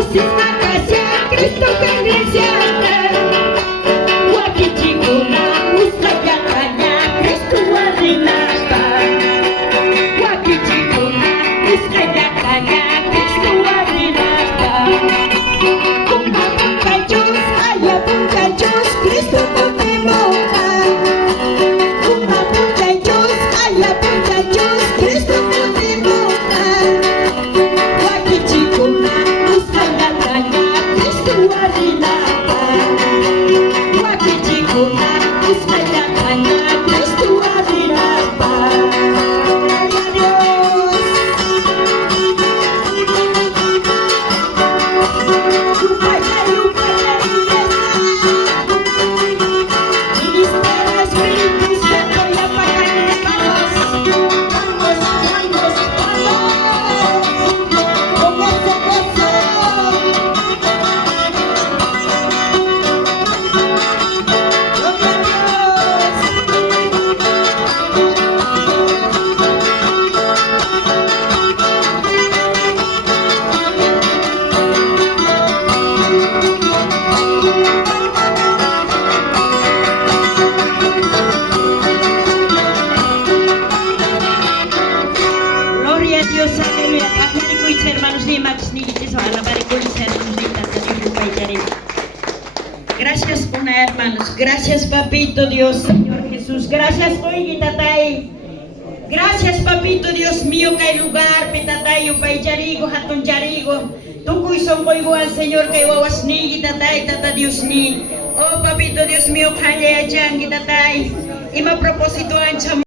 dosis makasih Kristo kagesiana wakijikuna ustajatanya Kristo warinapa wakijikuna ustajatanya Kristo warinapa kung mapunta Diyos kaya punta Diyos Kristo tutemokan kung mapunta Diyos kaya punta Diyos Kristo tutemokan wakijikuna ustajatanya Kristo warinapa wakijikuna ustajatanya Kristo warinapa Gloria a Dios, aleluya. Kami ko hermanos ni Max ni Jesus, alabaré ko hermanos ni Tatay Lupay Yari. Gracias una hermanos, gracias papito Dios, Señor Jesús, gracias hoy Tatay. Gracias papito Dios mío kay lugar Tatay Lupay Yarigo, hatong Yarigo. Tukoy son ko igual Señor kay wawas ni Tatay, Tata Dios ni. Oh papito Dios mío, kaya dyan Tatay. Ima propositoan sa